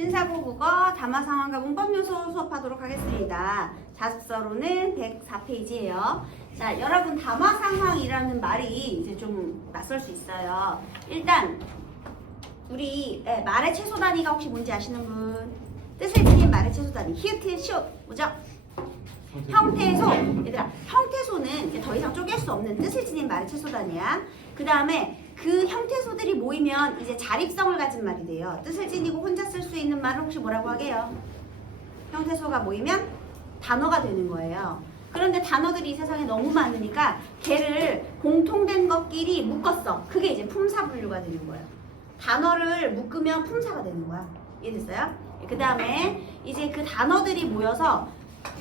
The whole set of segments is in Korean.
신사고 국어 담화 상황과 문법 요소 수업하도록 하겠습니다. 자습서로는 104페이지예요. 자, 여러분 담화 상황이라는 말이 이제 좀 낯설 수 있어요. 일단 우리 말의 최소 단위가 혹시 뭔지 아시는 분? 뜻을 지닌 말의 최소 단위. 히읗, 시옷 뭐죠? 형태소. 얘들아, 형태소는 이제 더 이상 쪼갤 수 없는 뜻을 지닌 말의 최소 단위야. 그 다음에 그 형태소들이 모이면 이제 자립성을 가진 말이 돼요. 뜻을 지니고 혼자 쓸 수 있는 말을 혹시 뭐라고 하게요? 형태소가 모이면 단어가 되는 거예요. 그런데 단어들이 이 세상에 너무 많으니까 걔를 공통된 것끼리 묶었어. 그게 이제 품사 분류가 되는 거예요. 단어를 묶으면 품사가 되는 거야. 이해됐어요? 그 다음에 이제 그 단어들이 모여서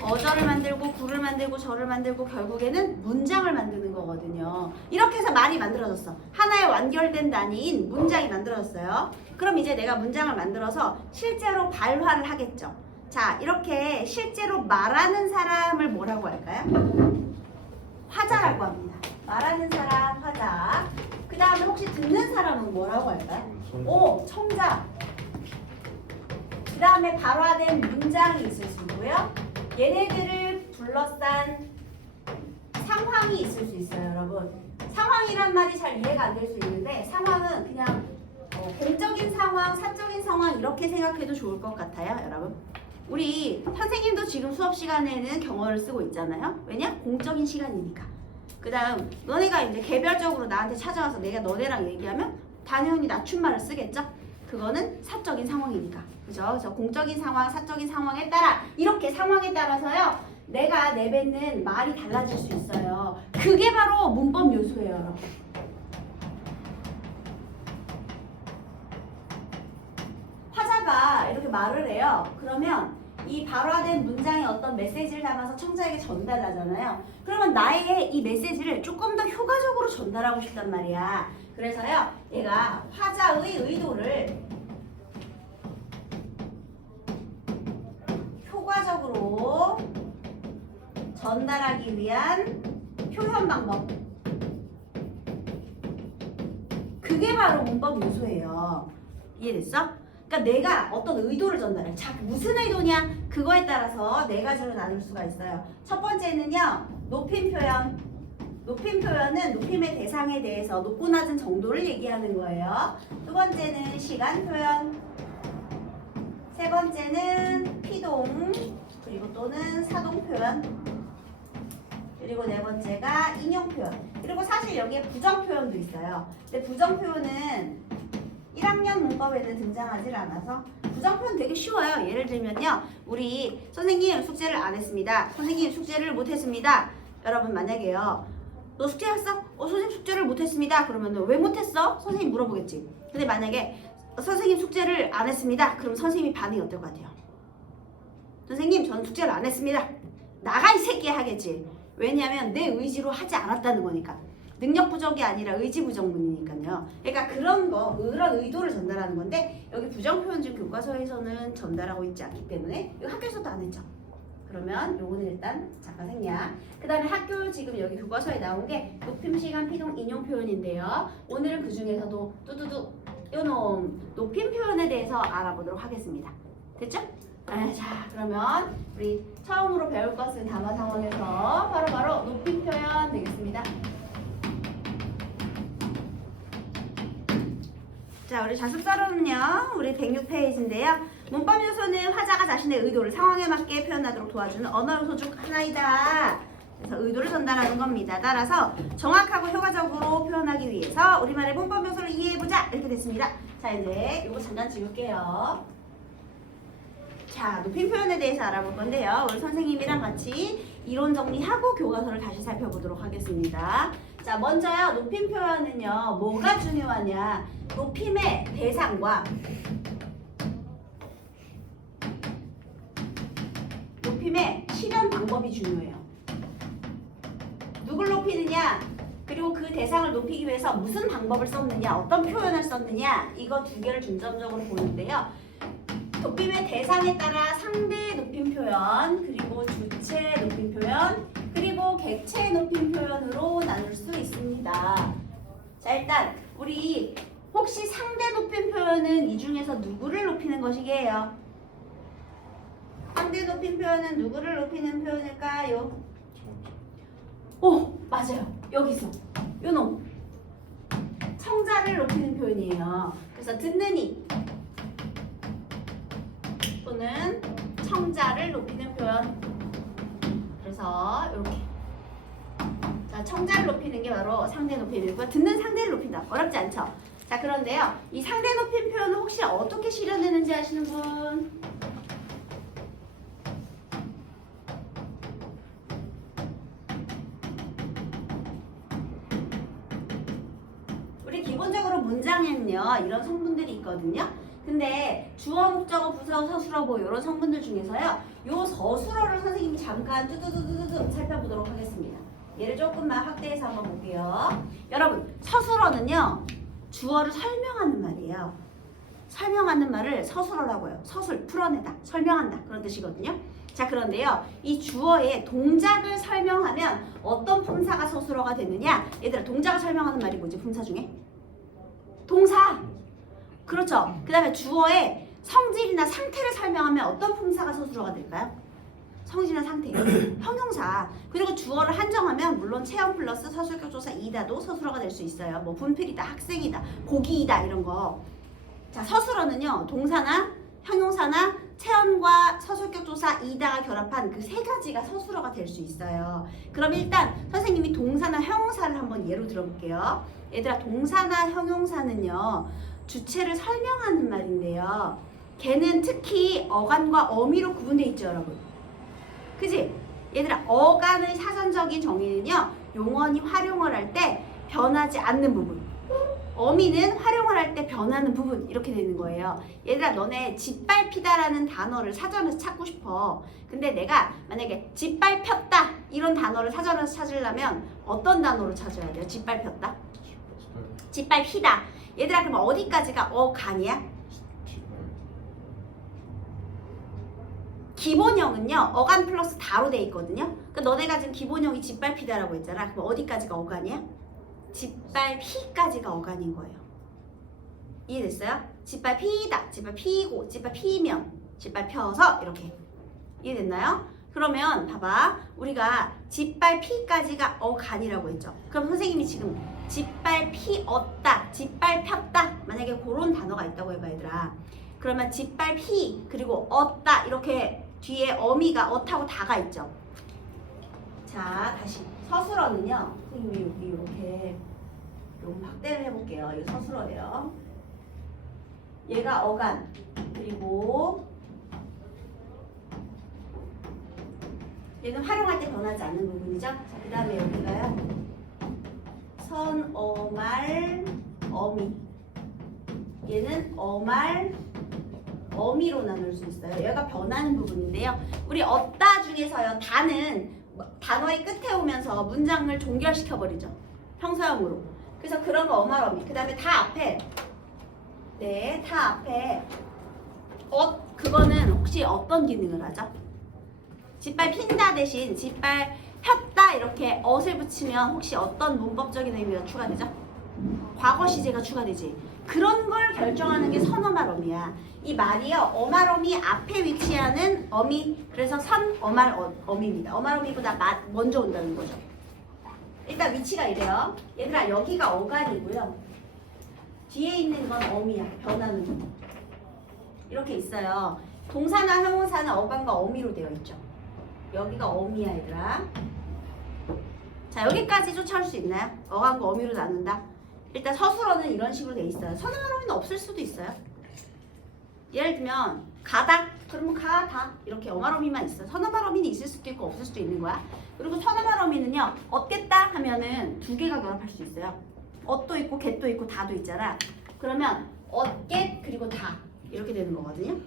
어절을 만들고 구를 만들고 절을 만들고 결국에는 문장을 만드는 거거든요. 이렇게 해서 말이 만들어졌어. 하나의 완결된 단위인 문장이 만들어졌어요. 그럼 이제 내가 문장을 만들어서 실제로 발화를 하겠죠. 자, 이렇게 실제로 말하는 사람을 뭐라고 할까요? 화자라고 합니다. 말하는 사람 화자. 그 다음에 혹시 듣는 사람은 뭐라고 할까요? 오, 청자. 그 다음에 발화된 문장이 있을 수 있고요. 얘네들을 둘러싼 상황이 있을 수 있어요, 여러분. 상황이란 말이 잘 이해가 안 될 수 있는데 상황은 그냥 공적인 상황, 사적인 상황 이렇게 생각해도 좋을 것 같아요, 여러분. 우리 선생님도 지금 수업 시간에는 경어를 쓰고 있잖아요. 왜냐? 공적인 시간이니까. 그 다음 너네가 이제 개별적으로 나한테 찾아와서 내가 너네랑 얘기하면 당연히 낮춤말을 쓰겠죠? 그거는 사적인 상황이니까. 그죠? 그래서 공적인 상황, 사적인 상황에 따라 이렇게 상황에 따라서요. 내가 내뱉는 말이 달라질 수 있어요. 그게 바로 문법 요소예요, 여러분. 화자가 이렇게 말을 해요. 그러면 이 발화된 문장에 어떤 메시지를 담아서 청자에게 전달하잖아요. 그러면 나의 이 메시지를 조금 더 효과적으로 전달하고 싶단 말이야. 그래서요, 얘가 화자의 의도를 효과적으로 전달하기 위한 표현 방법. 그게 바로 문법 요소예요. 이해됐어? 그러니까 내가 어떤 의도를 전달해. 자, 무슨 의도냐? 그거에 따라서 네 가지로 나눌 수가 있어요. 첫 번째는요, 높임 표현. 높임 표현은 높임의 대상에 대해서 높고 낮은 정도를 얘기하는 거예요. 두 번째는 시간 표현. 세 번째는 피동, 그리고 또는 사동 표현. 그리고 네 번째가 인용 표현. 그리고 사실 여기에 부정 표현도 있어요. 근데 부정 표현은 1학년 문법에는 등장하지 않아서 부정 표현 되게 쉬워요. 예를 들면요, 우리 선생님 숙제를 안 했습니다. 선생님 숙제를 못 했습니다. 여러분 만약에요, 너 숙제했어? 선생님 숙제를 못 했습니다. 그러면 왜 못 했어? 선생님 물어보겠지. 근데 만약에 선생님 숙제를 안 했습니다. 그럼 선생님이 반응이 어떨 것 같아요? 선생님 저는 숙제를 안 했습니다. 나가 이 새끼야 하겠지. 왜냐하면 내 의지로 하지 않았다는 거니까. 능력 부족이 아니라 의지 부정문이니까요. 그러니까 그런 의도를 전달하는 건데 여기 부정 표현 중 교과서에서는 전달하고 있지 않기 때문에 이거 학교에서도 안 했죠. 그러면 요거는 일단 잠깐 생략. 그 다음에 학교 지금 여기 교과서에 나온 게 높임, 시간, 피동, 인용 표현인데요. 오늘은 그 중에서도 뚜두두 요놈 높임 표현에 대해서 알아보도록 하겠습니다. 됐죠? 자, 그러면 우리 처음으로 배울 것은 담화 상황에서 바로 높임 표현 되겠습니다. 자, 우리 자습서로는요, 우리 106페이지인데요. 문법 요소는 화자가 자신의 의도를 상황에 맞게 표현하도록 도와주는 언어 요소 중 하나이다. 그래서 의도를 전달하는 겁니다. 따라서 정확하고 효과적으로 표현하기 위해서 우리말의 문법 요소를 이해해보자. 이렇게 됐습니다. 자, 이제 이거 잠깐 지울게요. 자, 높임 표현에 대해서 알아볼 건데요. 우리 선생님이랑 같이 이론 정리하고 교과서를 다시 살펴보도록 하겠습니다. 자, 먼저요, 높임 표현은요, 뭐가 중요하냐? 높임의 대상과 높임의 실현 방법이 중요해요. 누굴 높이느냐, 그리고 그 대상을 높이기 위해서 무슨 방법을 썼느냐, 어떤 표현을 썼느냐, 이거 두 개를 중점적으로 보는데요. 높임의 대상에 따라 상대 높임 표현, 그리고 주체 높임 표현, 그리고 객체 높임 표현으로 나눌 수 있습니다. 자, 일단 우리 혹시 상대 높임 표현은 이 중에서 누구를 높이는 것이게요? 상대 높임 표현은 누구를 높이는 표현일까요? 오, 맞아요. 여기 있어. 요놈. 청자를 높이는 표현이에요. 그래서 듣는 이 또는 청자를 높이는 표현. 그래서 이렇게. 자, 청자를 높이는 게 바로 상대 높임이고 듣는 상대를 높인다. 어렵지 않죠? 자, 그런데요. 이 상대 높임 표현을 혹시 어떻게 실현되는지 아시는 분? 우리 기본적으로 문장에는요. 이런 성분들이 있거든요. 근데 주어, 목적어, 부사, 서술어 뭐 이런 성분들 중에서요. 요 서술어를 선생님이 잠깐 뚜두두두두 살펴보도록 하겠습니다. 얘를 조금만 확대해서 한번 볼게요. 여러분, 서술어는요. 주어를 설명하는 말이에요. 설명하는 말을 서술어라고 해요. 서술, 풀어내다, 설명한다 그런 뜻이거든요. 자, 그런데요. 이 주어의 동작을 설명하면 어떤 품사가 서술어가 되느냐? 얘들아, 동작을 설명하는 말이 뭐지? 품사 중에? 동사! 그렇죠. 그 다음에 주어의 성질이나 상태를 설명하면 어떤 품사가 서술어가 될까요? 성질이나 상태, 형용사. 그리고 주어를 한정하면 물론 체험 플러스 서술격 조사 이다도 서술어가 될 수 있어요. 뭐 분필이다, 학생이다, 고기이다 이런 거. 자, 서술어는요. 동사나 형용사나 체험과 서술격 조사 이다가 결합한 그 세 가지가 서술어가 될 수 있어요. 그럼 일단 선생님이 동사나 형용사를 한번 예로 들어볼게요. 얘들아, 동사나 형용사는요. 주체를 설명하는 말인데요. 걔는 특히 어간과 어미로 구분돼 있죠, 여러분. 그지? 얘들아, 어간의 사전적인 정의는요. 용언이 활용을 할 때 변하지 않는 부분. 어미는 활용을 할 때 변하는 부분. 이렇게 되는 거예요. 얘들아, 너네 짓밟히다라는 단어를 사전에서 찾고 싶어. 근데 내가 만약에 짓밟혔다 이런 단어를 사전에서 찾으려면 어떤 단어로 찾아야 돼요? 짓밟혔다? 짓밟히다. 얘들아, 그럼 어디까지가 어간이야? 기본형은요. 어간 플러스 다로 돼 있거든요. 그러니까 너네가 지금 기본형이 짓밟히다라고 했잖아. 그럼 어디까지가 어간이야? 짓밟히까지가 어간인 거예요. 이해됐어요? 짓밟히다, 짓밟히고, 짓밟히면, 짓밟혀서 이렇게. 이해됐나요? 그러면 봐봐. 우리가 짓밟히까지가 어간이라고 했죠. 그럼 선생님이 지금 짓밟히었다, 짓밟혔다 만약에 그런 단어가 있다고 해봐, 얘들아. 그러면 짓밟히 그리고 얻다 이렇게 뒤에 어미가 얻하고 다가 있죠. 자, 다시 서술어는요. 선생님이 여기 이렇게 좀 확대를 해볼게요. 이거 서술어예요. 얘가 어간 그리고 얘는 활용할 때 변하지 않는 부분이죠. 자, 그 다음에 여기가요. 선, 어말, 어미. 얘는 어말, 어미로 나눌 수 있어요. 얘가 변하는 부분인데요. 우리 얻다 중에서요. 다는 단어의 끝에 오면서 문장을 종결시켜버리죠. 평서형으로. 그래서 그런 거 어말, 어미. 그 다음에 다 앞에 네, 다 앞에 그거는 혹시 어떤 기능을 하죠? 짓밟힌다 대신 짓밟혔다 이렇게 엇을 붙이면 혹시 어떤 문법적인 의미가 추가되죠? 과거 시제가 추가되지. 그런 걸 결정하는 게 선어말 어미야. 이 말이요. 어말 어미 앞에 위치하는 어미. 그래서 선 어말 어미입니다. 어말 어미보다 먼저 온다는 거죠. 일단 위치가 이래요. 얘들아, 여기가 어간이고요. 뒤에 있는 건 어미야. 변하는 부분. 이렇게 있어요. 동사나 형용사는 어간과 어미로 되어 있죠. 여기가 어미야, 얘들아. 자, 여기까지 쫓아올 수 있나요? 어간과 어미로 나눈다. 일단 서술어는 이런 식으로 돼 있어요. 선어말 어미는 없을 수도 있어요. 예를 들면 가다 그러면 가다 이렇게 어말 어미만 있어. 선어말 어미는 있을 수도 있고 없을 수도 있는 거야. 그리고 선어말 어미는요. 얻겠다 하면은 두 개가 결합할 수 있어요. 얻도 있고 겟도 있고 다도 있잖아. 그러면 얻겟 그리고 다 이렇게 되는 거거든요.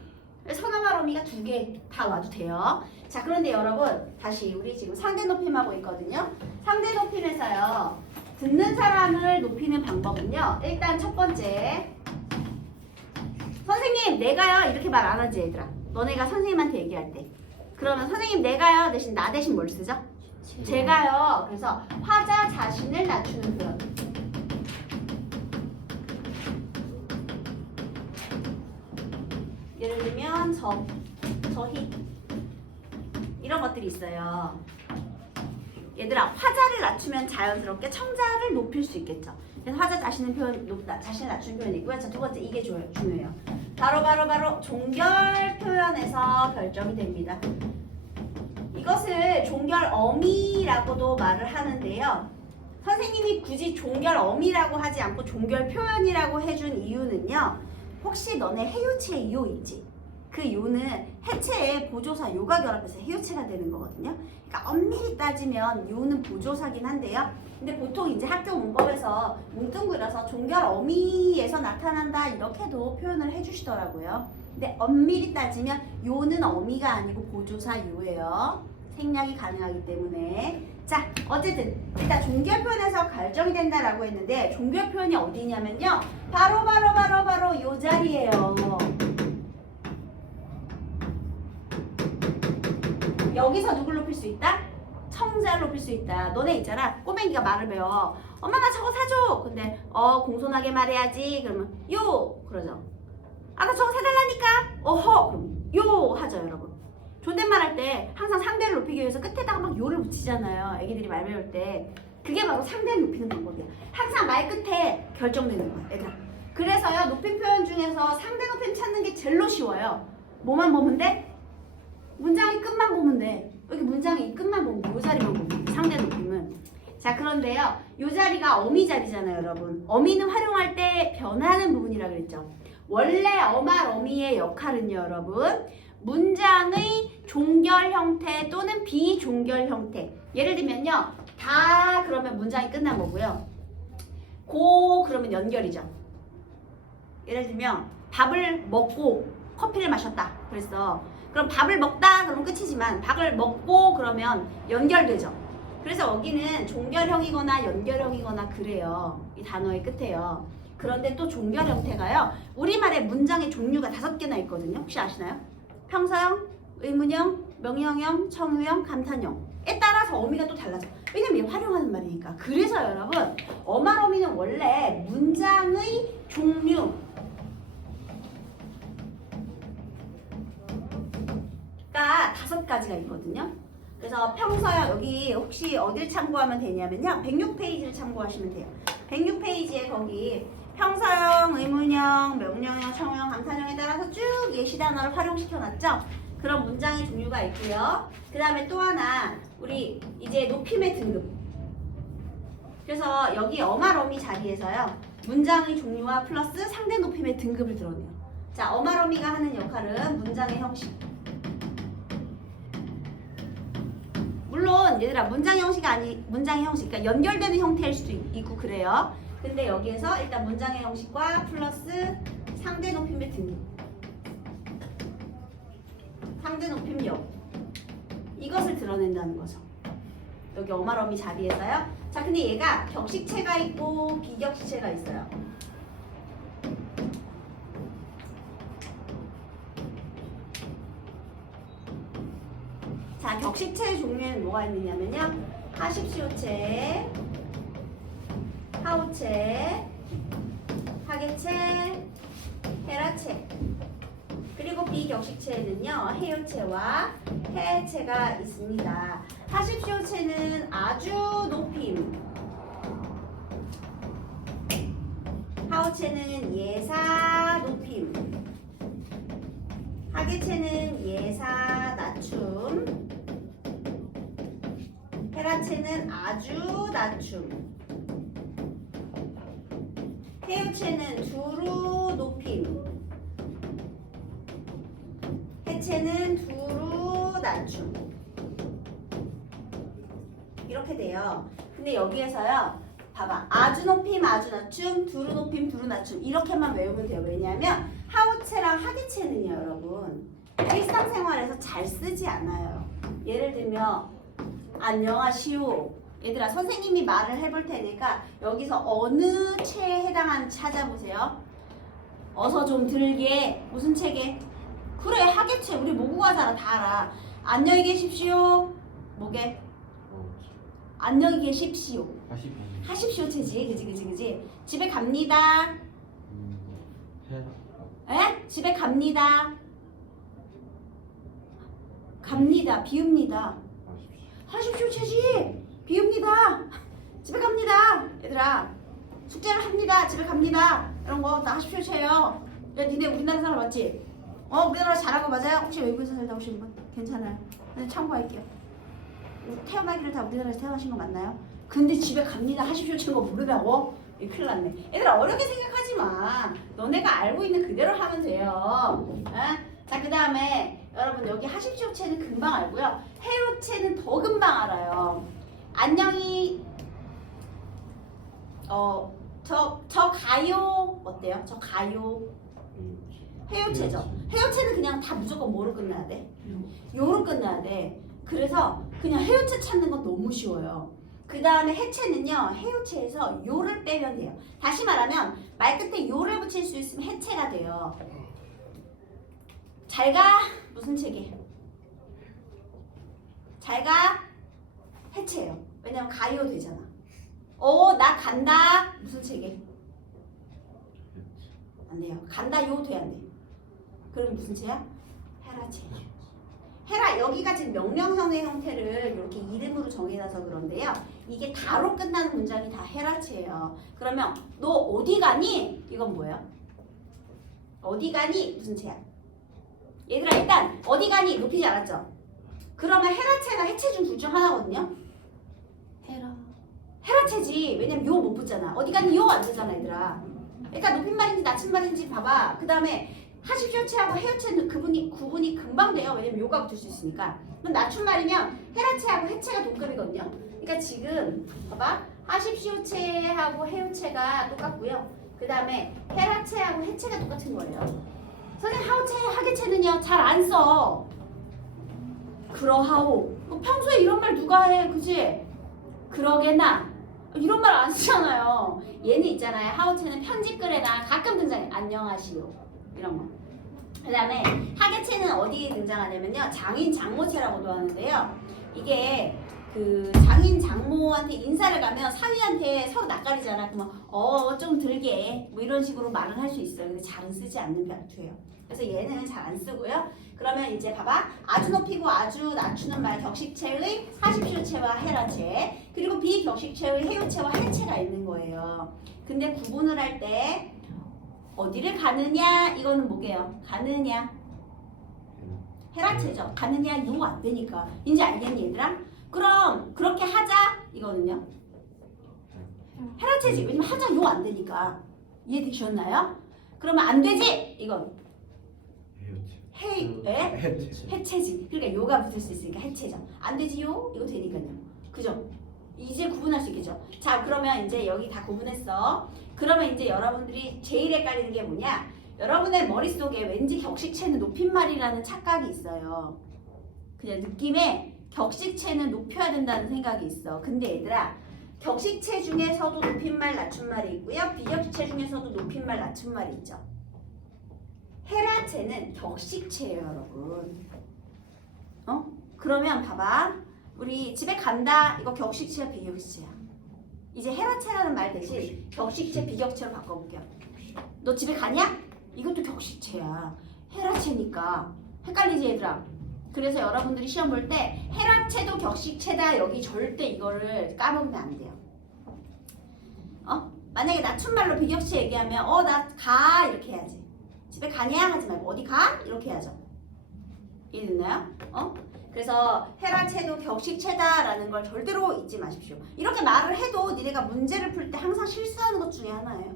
선어말 어미가 두 개 다 와도 돼요. 자, 그런데 여러분 다시 우리 지금 상대 높임하고 있거든요. 상대 높임에서요. 듣는 사람을 높이는 방법은요. 일단 첫 번째 선생님 내가요 이렇게 말 안 하지 얘들아. 너네가 선생님한테 얘기할 때 그러면 선생님 내가요 대신 나 대신 뭘 쓰죠? 제가요. 그래서 화자 자신을 낮추는 표현. 아니면 저희 이런 것들이 있어요. 얘들아, 화자를 낮추면 자연스럽게 청자를 높일 수 있겠죠. 그래서 화자 자신을 낮추는 표현이 있고요. 자, 두 번째 이게 중요해요. 바로 종결 표현에서 결정이 됩니다. 이것을 종결 어미라고도 말을 하는데요. 선생님이 굳이 종결 어미라고 하지 않고 종결 표현이라고 해준 이유는요. 혹시 너네 해유체 요 있지? 그 요는 해체에 보조사 요가 결합해서 해유체가 되는 거거든요. 그러니까 엄밀히 따지면 요는 보조사긴 한데요. 근데 보통 이제 학교 문법에서 뭉뚱그려서 종결 어미에서 나타난다 이렇게도 표현을 해주시더라고요. 근데 엄밀히 따지면 요는 어미가 아니고 보조사 요예요. 생략이 가능하기 때문에. 자, 어쨌든 일단 종결 표현에서 결정이 된다라고 했는데 종결 표현이 어디냐면요. 바로 요 자리예요. 여기서 누굴 높일 수 있다? 청자를 높일 수 있다. 너네 있잖아. 꼬맹이가 말을 배워. 엄마 나 저거 사줘. 근데 공손하게 말해야지. 그러면 요 그러죠. 아 나 저거 사달라니까. 어허 그럼 요 하죠 여러분. 존댓말 할 때 항상 상대를 높이기 위해서 끝에다가 막 요를 붙이잖아요. 애기들이 말 배울 때. 그게 바로 상대를 높이는 방법이야. 항상 말 끝에 결정되는 거야 얘들아. 그래서요 높임 표현 중에서 상대 높임 찾는 게 제일로 쉬워요. 뭐만 보면 돼? 문장의 끝만 보면 돼. 여기 문장의 이 끝만 보면 돼. 요 자리만 보면 돼. 상대 높임은. 자 그런데요. 요 자리가 어미 자리잖아요 여러분. 어미는 활용할 때 변하는 부분이라 그랬죠. 원래 어말 어미의 역할은요 여러분. 문장의 종결 형태 또는 비종결 형태. 예를 들면요. 다 그러면 문장이 끝난 거고요. 고 그러면 연결이죠. 예를 들면 밥을 먹고 커피를 마셨다. 그랬어. 그럼 밥을 먹다 그러면 끝이지만 밥을 먹고 그러면 연결되죠. 그래서 여기는 종결형이거나 연결형이거나 그래요. 이 단어의 끝에요. 그런데 또 종결 형태가요. 우리말에 문장의 종류가 5개나 있거든요. 혹시 아시나요? 평서형, 의문형, 명령형, 청유형, 감탄형에 따라서 어미가 또 달라져. 왜냐면 활용하는 말이니까. 그래서 여러분 어말 어미는 원래 문장의 종류 가 5가지가 있거든요. 그래서 평서형 여기 혹시 어딜 참고하면 되냐면요. 106페이지를 참고하시면 돼요. 106페이지에 거기 평서형, 의문형, 명령형, 청유형, 감탄형에 따라서 쭉 예시 단어를 활용시켜놨죠. 그런 문장의 종류가 있고요. 그 다음에 또 하나 우리 이제 높임의 등급. 그래서 여기 어말 어미 자리에서요. 문장의 종류와 플러스 상대 높임의 등급을 드러내요. 자, 어말 어미가 하는 역할은 문장의 형식. 물론 얘들아 문장의 형식 그러니까 연결되는 형태일 수도 있고 그래요. 근데 여기에서 일단 문장의 형식과 플러스 상대 높임의 등급, 상대 높임력 이것을 드러낸다는 거죠. 여기 어말 어미 자리에서요. 자 근데 얘가 격식체가 있고 비격식체가 있어요. 자, 격식체의 종류에는 뭐가 있느냐면요. 하십시오체, 하오체, 하계체, 헤라체. 그리고 비격식체에는요. 해요체와 해체가 있습니다. 하십시오체는 아주 높임, 하오체는 예사 높임, 하계체는 예사 낮춤, 헤라체는 아주 낮춤, 해유체는 두루 높임, 해체는 두루 낮춤. 이렇게 돼요. 근데 여기에서요. 봐봐. 아주 높임, 아주 낮춤, 두루 높임, 두루 낮춤. 이렇게만 외우면 돼요. 왜냐하면 하우체랑 하계체는요. 여러분. 일상생활에서 잘 쓰지 않아요. 예를 들면 안녕하시오. 얘들아 선생님이 말을 해볼 테니까 여기서 어느 체에 해당하는지 찾아보세요. 어서 좀 들게. 무슨 체계? 그래 하계체. 우리 모국어잖아. 다 알아. 안녕히 계십시오. 뭐게? 안녕히 계십시오. 하십시오 체지. 그지. 집에 갑니다. 에? 집에 갑니다. 갑니다. 비웁니다. 하십시오 체지. 비웁니다. 집에 갑니다. 얘들아 숙제를 합니다. 집에 갑니다. 이런 거 다 하십시오 체요. 야 니네 우리나라 사람 맞지? 우리나라 잘한 거 맞아요? 혹시 외국에서 살다 오신 분? 괜찮아요. 근데 참고할게요. 태어나기를 다 우리나라에서 태어나신 거 맞나요? 근데 집에 갑니다. 하십시오 체인 거 모르다고? 큰일 났네. 얘들아 어렵게 생각하지 마. 너네가 알고 있는 그대로 하면 돼요. 자, 그 다음에 여러분 여기 하십시오 체는 금방 알고요. 해요 체는 더 금방 알아요. 안녕히 저 가요 어때요? 저 가요 해요 체죠. 해요 체는 그냥 다 무조건 뭐로 끝나야 돼? 요로 끝나야 돼. 그래서 그냥 해요 체 찾는 건 너무 쉬워요. 그 다음에 해체는요, 해요체에서 요를 빼면 돼요. 다시 말하면 말 끝에 요를 붙일 수 있으면 해체가 돼요. 잘가 무슨 책이? 잘가 해체예요. 왜냐면 가요 되잖아. 나 간다 무슨 책이? 안 돼요. 간다 요 돼야 안 돼. 그럼 무슨 체야? 헤라체. 헤라 여기가 지금 명령형의 형태를 이렇게 이름으로 정해놔서 그런데요. 이게 다로 끝나는 문장이 다 헤라체예요. 그러면 너 어디 가니? 이건 뭐예요? 어디 가니? 무슨 체야? 얘들아 일단 어디 가니? 높이지 않았죠? 그러면 헤라체가 해체 중 둘 중 하나거든요. 헤라체지. 왜냐면 요 못 붙잖아. 어디 가니? 요 안 되잖아 얘들아. 그러니까 높임말인지 낮춤말인지 봐봐. 그 다음에 하십시오 체하고 해요체는 구분이 금방 돼요. 왜냐면 요가 붙을 수 있으니까. 그럼 낮춤말이면 헤라체하고 해체가 동급이거든요. 그러니까 지금 봐봐. 하십시오 체하고 해요체가 똑같고요. 그 다음에 헤라체하고 해체가 똑같은 거예요. 선생님 하오체, 하게체는요 잘 안 써. 그러하오. 평소에 이런 말 누가 해, 그지? 그러게나 이런 말 안 쓰잖아요. 얘는 있잖아요. 하오체는 편집글에나 가끔 등장해. 안녕하시오 이런 거. 그 다음에 하게체는 어디에 등장하냐면요. 장인 장모체라고도 하는데요. 이게 그 장인 장모한테 인사를 가면 사위한테 서로 낯가리잖아. 그러면 좀 들게 뭐 이런 식으로 말을 할 수 있어요. 근데 잘은 쓰지 않는 별투예요. 그래서 얘는 잘 안 쓰고요. 그러면 이제 봐봐. 아주 높이고 아주 낮추는 말 격식체의 하십시오체와 헤라체, 그리고 비격식체의 해요체와 해체가 있는 거예요. 근데 구분을 할 때 어디를 가느냐 이거는 뭐게요? 가느냐 헤라체죠. 가느냐 요 안 되니까. 이제 알겠니 얘들아? 그럼 그렇게 하자 이거는요 헤라체지. 왜냐면 하자 요 안 되니까. 이해되셨나요? 그러면 안 되지 이건 해체지. 그러니까 요가 붙을 수 있으니까 해체죠. 안 되지요? 이거 되니까요. 그죠? 이제 구분할 수 있겠죠. 자, 그러면 이제 여기 다 구분했어. 그러면 이제 여러분들이 제일 헷갈리는 게 뭐냐? 여러분의 머릿속에 왠지 격식체는 높임말이라는 착각이 있어요. 그냥 느낌에 격식체는 높여야 된다는 생각이 있어. 근데 얘들아, 격식체 중에서도 높임말, 낮춤말이 있고요. 비격식체 중에서도 높임말, 낮춤말이 있죠. 헤라체는 격식체예요, 여러분. 그러면 봐봐. 우리 집에 간다. 이거 격식체야, 비격식체야? 이제 헤라체라는 말 대신 격식체, 비격체로 바꿔볼게요. 너 집에 가냐? 이것도 격식체야. 헤라체니까. 헷갈리지, 얘들아? 그래서 여러분들이 시험 볼 때 헤라체도 격식체다. 여기 절대 이거를 까먹으면 안 돼요. 만약에 낮춤말로 비격체 얘기하면 나 가 이렇게 해야지. 집에 가냐 하지 말고 어디 가? 이렇게 해야죠. 이해됐나요? 그래서 헤라체도 격식체다라는 걸 절대로 잊지 마십시오. 이렇게 말을 해도 니네가 문제를 풀 때 항상 실수하는 것 중에 하나예요.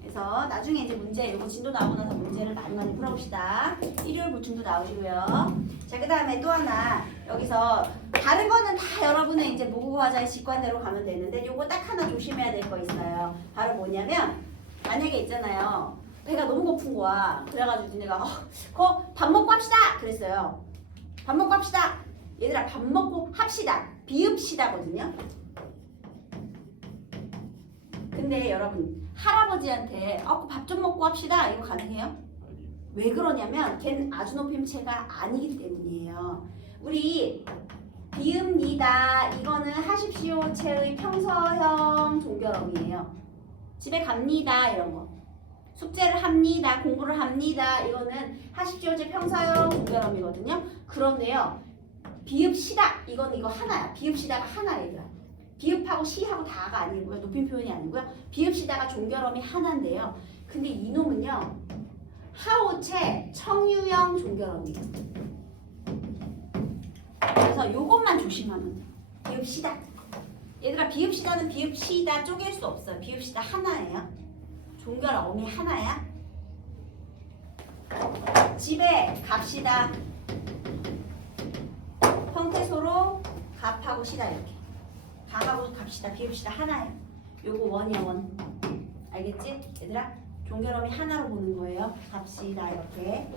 그래서 나중에 이제 문제, 이거 진도 나오고 나서 문제를 많이 풀어봅시다. 일요일 보충도 나오시고요. 자, 그 다음에 또 하나. 여기서 다른 거는 다 여러분의 이제 모국어과자의 직관대로 가면 되는데 요거 딱 하나 조심해야 될 거 있어요. 바로 뭐냐면 만약에 있잖아요. 배가 너무 고픈 거야. 그래가지고 니네가 밥 먹고 합시다 그랬어요. 밥 먹고 합시다. 얘들아 밥 먹고 합시다. 비읍시다거든요. 근데 여러분 할아버지한테 밥 좀 먹고 합시다 이거 가능해요? 왜 그러냐면 걔는 아주 높임체가 아니기 때문이에요. 우리 비읍니다 이거는 하십시오체의 평서형 종결어이에요. 집에 갑니다 이런 거. 숙제를 합니다. 공부를 합니다. 이거는 하십시오체 평서형 종결어이거든요. 그런데요. 비읍시다. 이거 하나야. 비읍시다가 하나 얘들아. 비읍하고 시하고 다가 아니고요. 높임 표현이 아니고요. 비읍시다가 종결음이 하나인데요. 근데 이놈은요. 하오체 청유형 종결음이에요. 그래서 요것만 조심하면 돼요. 비읍시다. 얘들아 비읍시다는 비읍시다 쪼갤 수 없어요. 비읍시다 하나예요. 종결음이 하나야. 집에 갑시다. 형태소로 갑하고 시다 이렇게. 가하고 갑시다. 비읍시다 하나예요. 요거 원이야 원. 알겠지? 얘들아 종결음이 하나로 보는 거예요. 갑시다 이렇게.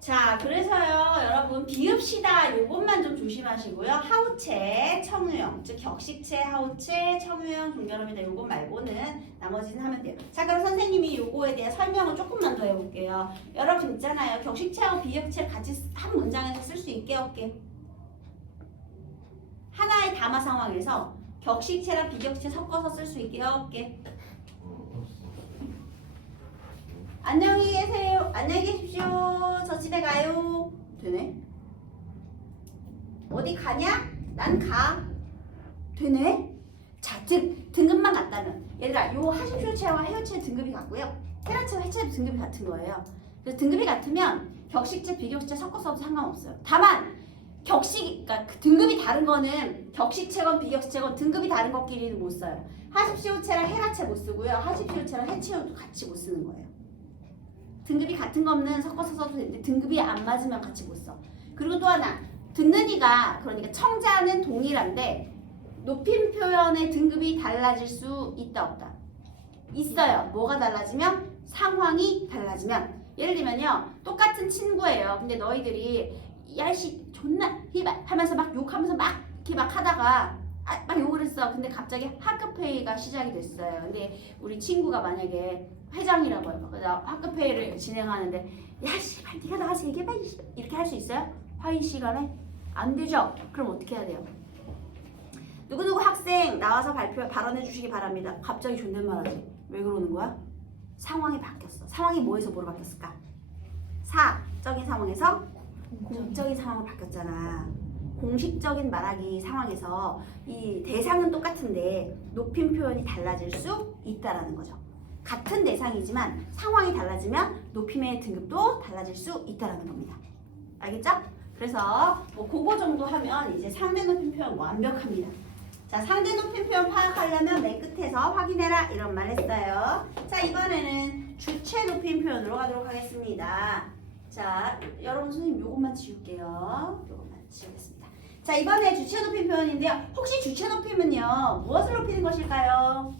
자 그래서요 여러분 비읍시다 요것만 좀 조심하시고요. 하우체 청유형 즉 격식체 하우체 청유형 종결음이다 요것 말고는 나머지는 하면 돼요. 자 그럼 선생님이 요거에 대해 설명을 조금만 더 해볼게요. 여러분 있잖아요 격식체하고 비읍체 같이 한 문장에서 쓸 수 있게 없게. 하나의 담화 상황에서 격식체랑 비격식체 섞어서 쓸 수 있게 없게. 안녕히 계세요. 안녕히 계십시오. 저 집에 가요. 되네? 어디 가냐? 난 가. 되네? 자, 등급만 같다면. 얘들아, 요 하심표체와 해여체 등급이 같고요. 헤라체와 해체도 등급이 같은 거예요. 그래서 등급이 같으면 격식체, 비격식체 섞어서 상관없어요. 다만 그러니까 등급이 다른 거는 격식체건 비격식체건 등급이 다른 것끼리는 못 써요. 하십시오체랑 헤라체 못 쓰고요. 하십시오체랑 해체도 같이 못 쓰는 거예요. 등급이 같은 거는 섞어서 써도 되는데 등급이 안 맞으면 같이 못 써. 그리고 또 하나 듣는 이가 그러니까 청자는 동일한데 높임 표현의 등급이 달라질 수 있다 없다? 있어요. 뭐가 달라지면? 상황이 달라지면. 예를 들면요. 똑같은 친구예요. 근데 너희들이 야씨 존나 히발 하면서 막 욕하면서 막 이렇게 막 하다가 막 욕을 했어. 근데 갑자기 학급회의가 시작이 됐어요. 근데 우리 친구가 만약에 회장이라고 해요. 그래서 학급회의를 진행하는데 야 씨발 네가 나가서 얘기해봐 이렇게 할 수 있어요? 회의 시간에? 안 되죠? 그럼 어떻게 해야 돼요? 누구누구 학생 나와서 발언해 주시기 바랍니다. 갑자기 존댓말하지. 왜 그러는 거야? 상황이 바뀌었어. 상황이 뭐에서 뭐로 바뀌었을까? 사적인 상황에서 공적인 상황으로 바뀌었잖아. 공식적인 말하기 상황에서 이 대상은 똑같은데 높임 표현이 달라질 수 있다라는 거죠. 같은 대상이지만 상황이 달라지면 높임의 등급도 달라질 수 있다라는 겁니다. 알겠죠? 그래서 뭐 그거 정도 하면 이제 상대 높임 표현 완벽합니다. 자, 상대 높임 표현 파악하려면 맨 끝에서 확인해라 이런 말 했어요. 자, 이번에는 주체 높임 표현으로 가도록 하겠습니다. 자, 여러분 선생님 요것만 지울게요. 요것만 지우겠습니다. 자, 이번에 주체 높임 표현인데요. 혹시 주체 높임은요 무엇을 높이는 것일까요?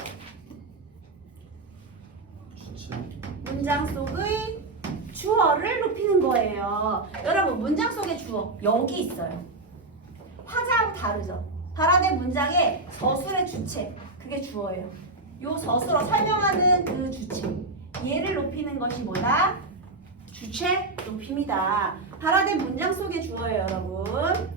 문장 속의 주어를 높이는 거예요. 여러분 문장 속의 주어 여기 있어요. 화자하고 다르죠. 발화된 문장의 서술의 주체 그게 주어예요. 요 서술어 설명하는 그 주체 얘를 높이는 것이 뭐다? 주체 높임이다. 발화된 문장 속의 주어예요 여러분.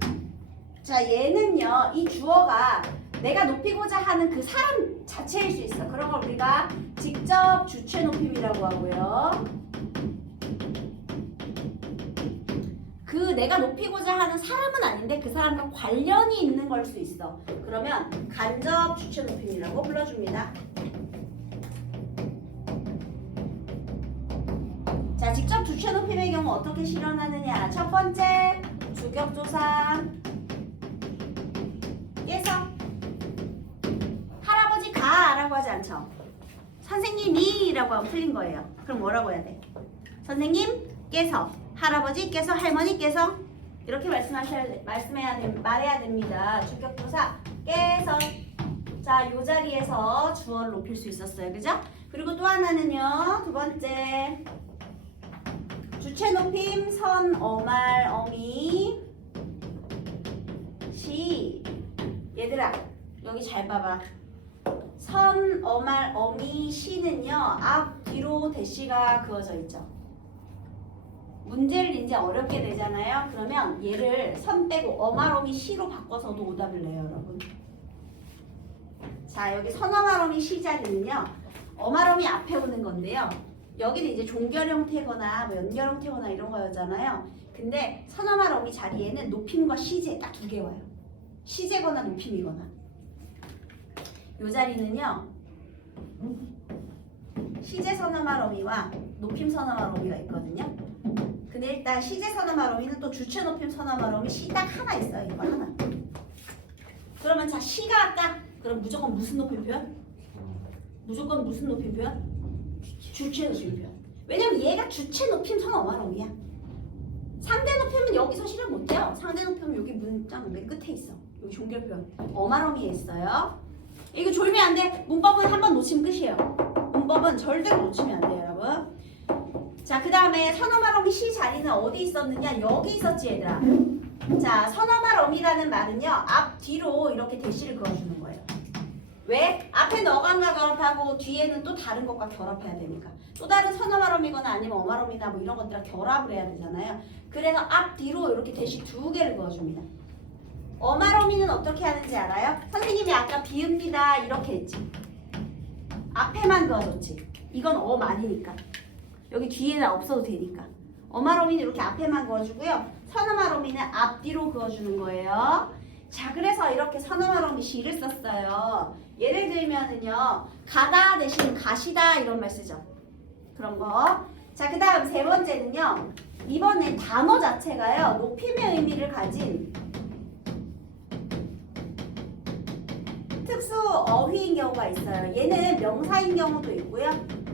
자 얘는요 이 주어가 내가 높이고자 하는 그 사람 자체일 수 있어. 그런 걸 우리가 직접 주체 높임이라고 하고요. 그 내가 높이고자 하는 사람은 아닌데 그 사람과 관련이 있는 걸 수 있어. 그러면 간접 주체 높임이라고 불러줍니다. 자, 직접 주체 높임의 경우 어떻게 실현하느냐? 첫 번째, 주격조사. 깨서 할아버지가 라고 하지 않죠. 선생님이 라고 하면 풀린 거예요. 그럼 뭐라고 해야 돼? 선생님께서, 할아버지께서, 할머니께서 이렇게 말해야 됩니다. 주격조사 깨서. 자, 요 자리에서 주어를 높일 수 있었어요. 그죠? 그리고 또 하나는요. 두 번째. 주체 높임 선, 어말, 어미, 시. 얘들아, 여기 잘 봐봐. 선, 어말, 어미, 시는요. 앞, 뒤로 대시가 그어져 있죠. 문제를 이제 어렵게 내잖아요. 그러면 얘를 선 빼고 어말, 어미, 시로 바꿔서도 오답을 내요, 여러분. 자, 여기 선, 어말, 어미, 시 자리는요. 어말, 어미 앞에 오는 건데요. 여기는 이제 종결 형태거나 뭐 연결 형태거나 이런 거였잖아요. 근데 선어말 어미 자리에는 높임과 시제 딱 두 개 와요. 시제거나 높임이거나. 이 자리는요. 시제 선어말 어미와 높임 선어말 어미가 있거든요. 근데 일단 시제 선어말 어미는 또 주체 높임 선어말 어미 시 딱 하나 있어요. 이거 하나. 그러면 자 시가 아까 그럼 무조건 무슨 높임 표현? 무조건 무슨 높임 표현? 주체 높임 표현. 왜냐면 얘가 주체 높임 선어말 어미야. 상대 높임은 여기서 실현 못해요. 상대 높임은 여기 문장 맨 끝에 있어. 여기 종결 표현. 어말 어미에 있어요. 이거 졸면 안 돼. 문법은 한번 놓치면 끝이에요. 문법은 절대로 놓치면 안 돼요, 여러분. 자, 그 다음에 선어말 어미 시 자리는 어디 있었느냐? 여기 있었지, 얘들아. 자, 선어말 어미라는 말은요. 앞, 뒤로 이렇게 대시를 그어주는 거예요. 왜? 앞에는 어감과 결합하고 뒤에는 또 다른 것과 결합해야 되니까. 또 다른 선어말 어미거나 아니면 어말 어미나 뭐 이런 것들랑 결합을 해야 되잖아요. 그래서 앞, 뒤로 이렇게 대시 두 개를 그어줍니다. 어말 어미는 어떻게 하는지 알아요? 선생님이 아까 비읍니다 이렇게 했지. 앞에만 그어줬지. 이건 어만이니까. 여기 뒤에는 없어도 되니까. 어말 어미는 이렇게 앞에만 그어주고요. 선어말 어미는 앞뒤로 그어주는 거예요. 자, 그래서 이렇게 선어말 어미 시를 썼어요. 예를 들면은요. 가다 대신 가시다 이런 말 쓰죠. 그런 거. 자, 그 다음 세 번째는요. 이번에 단어 자체가요. 높임의 의미를 가진 특수 어휘인 경우가 있어요. 얘는 명사인 경우도 있고요.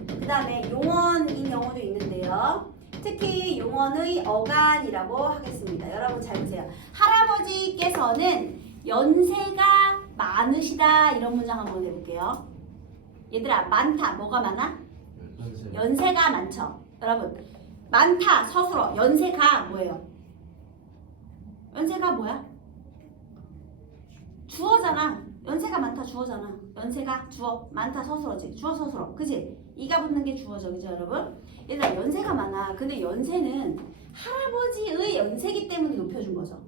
그 다음에 용언인 경우도 있는데요. 특히 용언의 어간이라고 하겠습니다. 여러분 잘 보세요. 할아버지께서는 연세가 많으시다 이런 문장 한번 해볼게요. 얘들아 많다 뭐가 많아? 연세가 많죠. 여러분 많다 서술어 연세가 뭐예요? 연세가 뭐야? 주어잖아. 연세가 많다 주어잖아. 연세가 주어 많다 서술어지. 주어 서술어 그지? 이가 붙는 게 주어죠. 그죠 여러분? 얘들아 연세가 많아. 근데 연세는 할아버지의 연세기 때문에 높여준 거죠.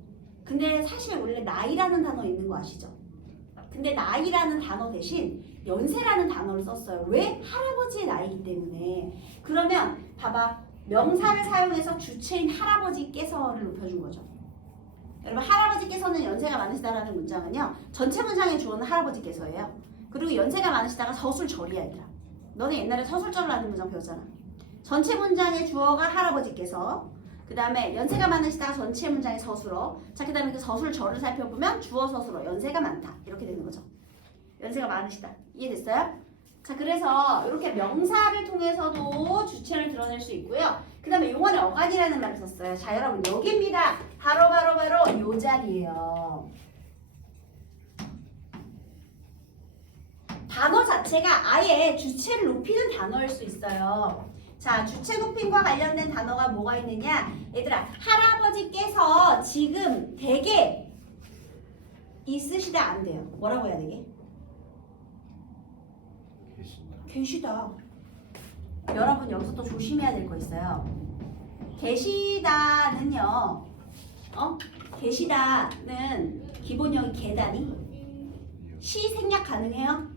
근데 사실 원래 나이라는 단어 있는 거 아시죠? 근데 나이라는 단어 대신 연세라는 단어를 썼어요. 왜? 할아버지의 나이기 때문에. 그러면 봐봐. 명사를 사용해서 주체인 할아버지께서를 높여준 거죠. 여러분 할아버지께서는 연세가 많으시다라는 문장은요. 전체 문장의 주어는 할아버지께서예요. 그리고 연세가 많으시다가 서술절이야 얘들아. 너네 옛날에 서술절이라는 문장 배웠잖아. 전체 문장의 주어가 할아버지께서 그 다음에 연세가 많으시다가 전체 문장의 서술어. 자, 그 다음에 그 서술절을 살펴보면 주어 서술어 연세가 많다 이렇게 되는 거죠. 연세가 많으시다. 이해됐어요? 자, 그래서 이렇게 명사를 통해서도 주체를 드러낼 수 있고요. 그 다음에 용언의 어간이라는 말을 썼어요. 자, 여러분 여기입니다. 바로 요 자리예요. 단어 자체가 아예 주체를 높이는 단어일 수 있어요. 자, 주체 높임과 관련된 단어가 뭐가 있느냐? 얘들아, 할아버지께서 지금 댁에 있으시다 안 돼요. 뭐라고 해야 되게? 계시다. 여러분 여기서 또 조심해야 될 거 있어요. 계시다는요. 계시다는 기본형이 계다니? 시 생략 가능해요?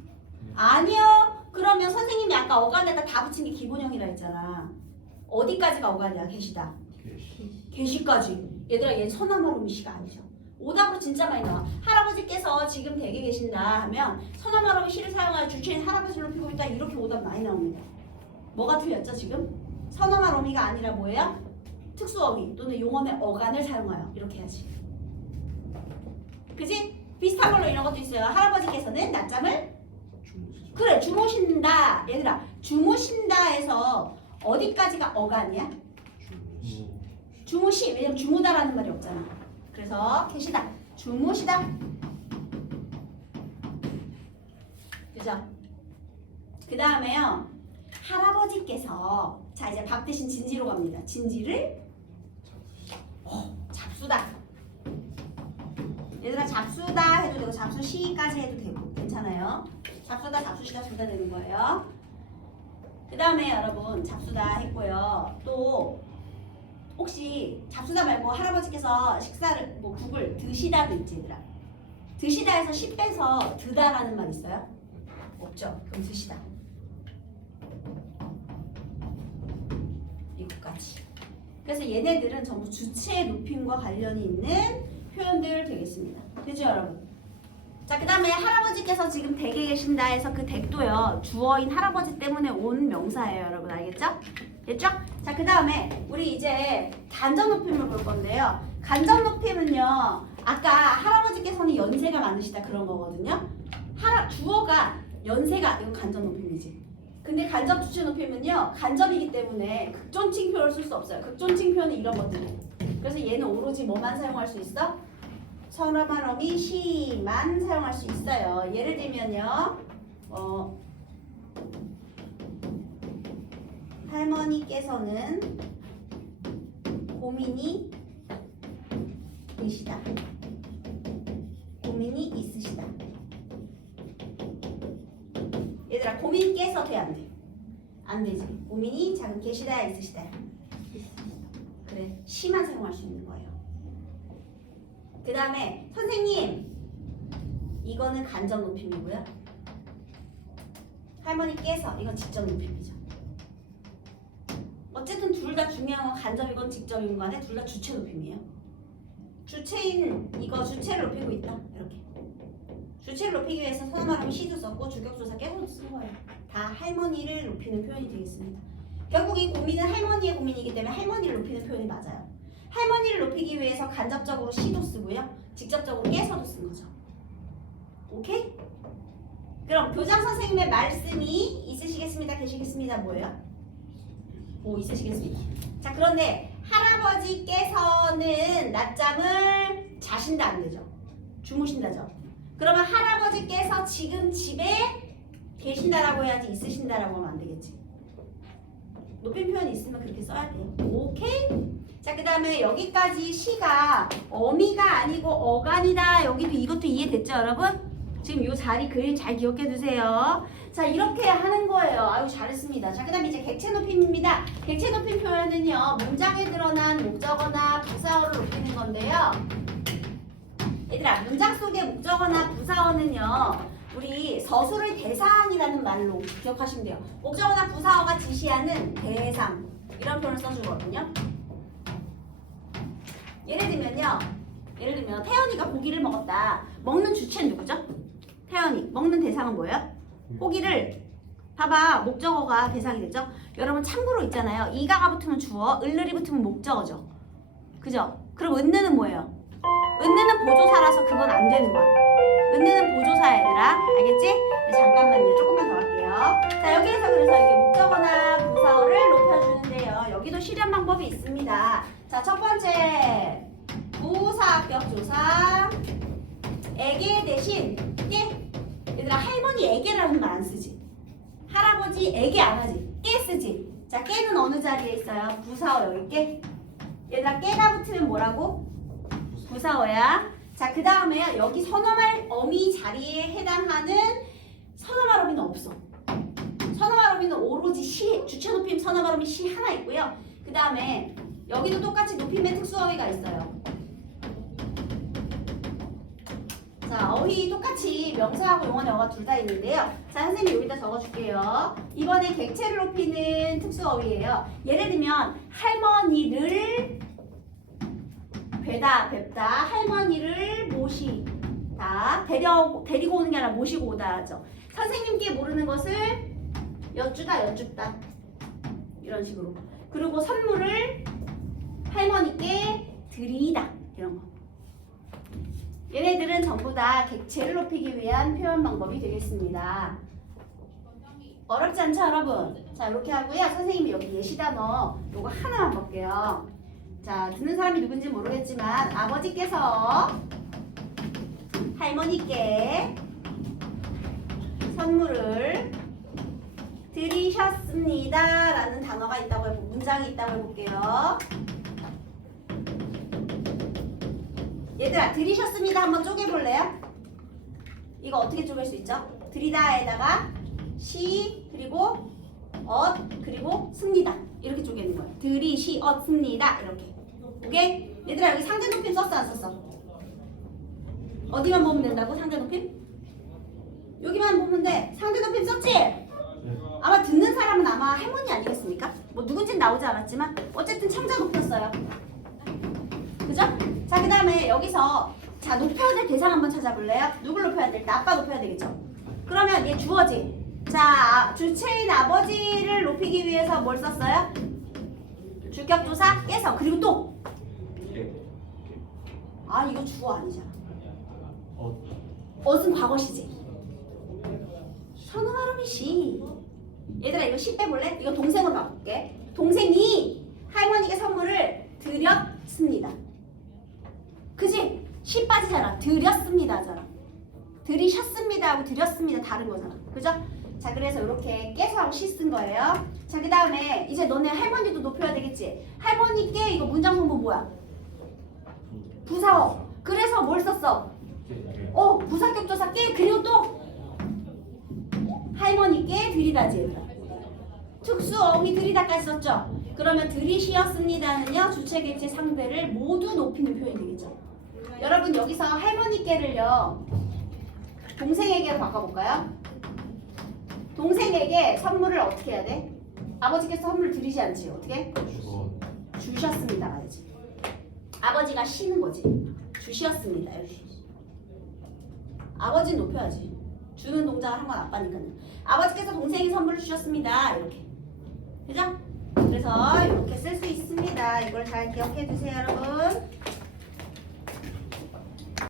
아니요. 그러면 선생님이 아까 어간에다 다 붙인 게 기본형이라 했잖아. 어디까지가 어간이야? 계시다. 계시까지. 얘들아 얘는 선어말 시가 아니죠. 오답으로 진짜 많이 나와. 할아버지께서 지금 댁에 계신다 하면 선어말 어미 시를 사용하여 주체인 할아버지를 높이고 있다. 이렇게 오답 많이 나옵니다. 뭐가 틀렸죠 지금? 선어말 어미가 아니라 뭐예요? 특수어미 또는 용언의 어간을 사용하여 이렇게 해야지. 그지? 비슷한 걸로 이런 것도 있어요. 할아버지께서는 낮잠을 그래 주무신다. 얘들아 주무신다에서 어디까지가 어간이야? 주무시. 왜냐면 주무다라는 말이 없잖아. 그래서 계시다. 주무시다. 그죠? 그 다음에요. 할아버지께서 자 이제 밥 대신 진지로 갑니다. 진지를 잡수다. 얘들아 잡수다 해도 되고 잡수시까지 해도 되고 괜찮아요. 잡수다 잡수시다 둘 다 되는 거예요. 그 다음에 여러분 잡수다 했고요. 또 혹시 잡수다 말고 할아버지께서 식사를 뭐 국을 드시다도 있지 얘들아. 드시다에서 시 빼서 드다라는 말 있어요? 없죠. 그럼 드시다. 이거까지. 그래서 얘네들은 전부 주체의 높임과 관련이 있는 표현들 되겠습니다. 되죠, 여러분? 자, 그 다음에 할아버지께서 지금 댁에 계신다 해서 그 댁도요, 주어인 할아버지 때문에 온 명사예요, 여러분. 알겠죠? 됐죠? 자, 그 다음에 우리 이제 간접 높임을 볼 건데요. 간접 높임은요, 아까 할아버지께서는 연세가 많으시다 그런 거거든요. 주어가 연세가, 이거 간접 높임이지. 근데 간접 주체 높임은요, 간접이기 때문에 극존칭 표현을 쓸 수 없어요. 극존칭 표현은 이런 것들이에요. 그래서 얘는 오로지 뭐만 사용할 수 있어? 서너만 어미 시만 사용할 수 있어요. 예를 들면요, 할머니께서는 고민이 계시다. 고민이 있으시다. 얘들아, 고민께서 돼, 안 돼? 안 되지. 고민이 작은 계시다, 있으시다. 그래, 시만 사용할 수 있는 거예요. 그 다음에 선생님, 이거는 간접 높임이고요. 할머니께서, 이건 직접 높임이죠. 어쨌든 둘 다 중요한 건 간접이건 직접이건 간에 둘 다 주체 높임이에요. 주체인 이거 주체를 높이고 있다. 이렇게. 주체를 높이기 위해서 선어말하면 시도 썼고 주격조사 깨서도 쓴 거예요. 다 할머니를 높이는 표현이 되겠습니다. 결국 이 고민은 할머니의 고민이기 때문에 할머니를 높이는 표현이 맞아요. 할머니를 높이기 위해서 간접적으로 시도 쓰고요. 직접적으로 깨서도 쓴 거죠. 오케이? 그럼 교장 선생님의 말씀이 있으시겠습니다? 계시겠습니다? 뭐예요? 오, 있으시겠습니다. 자, 그런데 할아버지께서는 낮잠을 자신다 안 되죠? 주무신다죠? 그러면 할아버지께서 지금 집에 계신다라고 해야지 있으신다라고 하면 안 되겠지. 높임 표현이 있으면 그렇게 써야 돼요. 오케이? 자, 그 다음에 여기까지 시가 어미가 아니고 어간이다. 여기도 이것도 이해됐죠, 여러분? 지금 이 자리 그림 잘 기억해 두세요. 자, 이렇게 하는 거예요. 아유, 잘했습니다. 자, 그 다음에 이제 객체 높임입니다. 객체 높임 표현은요, 문장에 드러난 목적어나 부사어를 높이는 건데요. 얘들아, 문장 속의 목적어나 부사어는요, 우리 서술을 대상이라는 말로 기억하시면 돼요. 목적어나 부사어가 지시하는 대상, 이런 표현을 써주거든요. 예를 들면 태연이가 고기를 먹었다. 먹는 주체는 누구죠? 태연이. 먹는 대상은 뭐예요? 고기를. 봐봐, 목적어가 대상이 되죠? 여러분 참고로 있잖아요. 이가가 붙으면 주어, 을을이 붙으면 목적어죠. 그죠? 그럼 은느는 뭐예요? 은느는 보조사라서 그건 안 되는 거야. 은느는 보조사, 얘들아. 알겠지? 네, 잠깐만요. 조금만 더 할게요. 자, 여기에서 그래서 이렇게 목적어나 부사어를 높여주는데요. 여기도 실현 방법이 있습니다. 자, 첫 번째. 부사격조사. 에게 대신 깨. 얘들아, 할머니 에게라는 말 안 쓰지. 할아버지 에게 안 하지. 깨 쓰지. 자, 깨는 어느 자리에 있어요? 부사어 여기 깨. 얘들아, 깨가 붙으면 뭐라고? 부사어야. 자, 그 다음에 여기 선어말 어미 자리에 해당하는 선어말 어미는 없어. 선어말 어미는 오로지 시, 주체 높임 선어말 어미 시 하나 있고요. 그 다음에 여기도 똑같이 높임의 특수어휘가 있어요. 자, 어휘 똑같이 명사하고 용언어가 둘 다 있는데요. 자, 선생님 여기다 적어줄게요. 이번에 객체를 높이는 특수어휘예요. 예를 들면 할머니를 뵙다, 할머니를 모시다, 데리고 오는 게 아니라 모시고 오다 하죠. 선생님께 모르는 것을 여쭙다 이런 식으로. 그리고 선물을 할머니께 드리다 이런 거. 얘네들은 전부 다 객체를 높이기 위한 표현 방법이 되겠습니다. 어렵지 않죠, 여러분? 자, 이렇게 하고요. 선생님이 여기 예시 단어 요거 하나만 볼게요. 자, 듣는 사람이 누군지 모르겠지만 아버지께서 할머니께 선물을 드리셨습니다 라는 단어가 있다고 해보고 문장이 있다고 해볼게요. 얘들아, 드리셨습니다 한번 쪼개볼래요? 이거 어떻게 쪼갤 수 있죠? 드리다에다가 시 그리고 그리고 습니다 이렇게 쪼개는 거예요. 드리시었습니다 이렇게. 오케이? 얘들아, 여기 상대 높임 썼어 안 썼어? 어디만 보면 된다고? 상대 높임? 여기만 보면 돼. 상대 높임 썼지? 아마 듣는 사람은 아마 할머니 아니겠습니까? 뭐 누군지는 나오지 않았지만 어쨌든 창자 높였어요. 그죠? 자, 그 다음에 여기서 자 높여야 될 대상 한번 찾아볼래요? 누굴 높여야 될까? 아빠 높여야 되겠죠? 그러면 얘 주어지. 자, 주체인 아버지를 높이기 위해서 뭘 썼어요? 주격조사 깨서. 그리고 또 아, 이거 주어 아니잖아. 어순 과거시지. 선우마름이시. 얘들아 이거 10 빼볼래? 이거 동생으로 바꿀게. 동생이 할머니께 선물을 드렸습니다. 그지? 10 빠지잖아. 드렸습니다잖아. 드리셨습니다 하고 드렸습니다 다른 거잖아. 그죠? 자, 그래서 이렇게 깨서하고 시 쓴 거예요. 자, 그 다음에 이제 너네 할머니도 높여야 되겠지? 할머니께 이거 문장 성분 뭐야? 부사어. 그래서 뭘 썼어? 부사격조사 깨. 그리고 또 할머니께 드리다지. 특수어휘 드리다까지 썼죠? 그러면 드리시었습니다는요 주체객체 상대를 모두 높이는 표현이 되겠죠. 여러분 여기서 할머니께를요 동생에게로 바꿔볼까요? 동생에게 선물을 어떻게 해야 돼? 아버지께서 선물을 드리지 않지. 어떻게? 주셨습니다 가야지. 아버지가 쉬는 거지. 주시었습니다 이렇게. 아버지는 높여야지. 주는 동작을 한 건 아빠니까요. 아버지께서 동생이 선물을 주셨습니다 이렇게. 그죠? 그래서 이렇게 쓸 수 있습니다. 이걸 잘 기억해 두세요 여러분.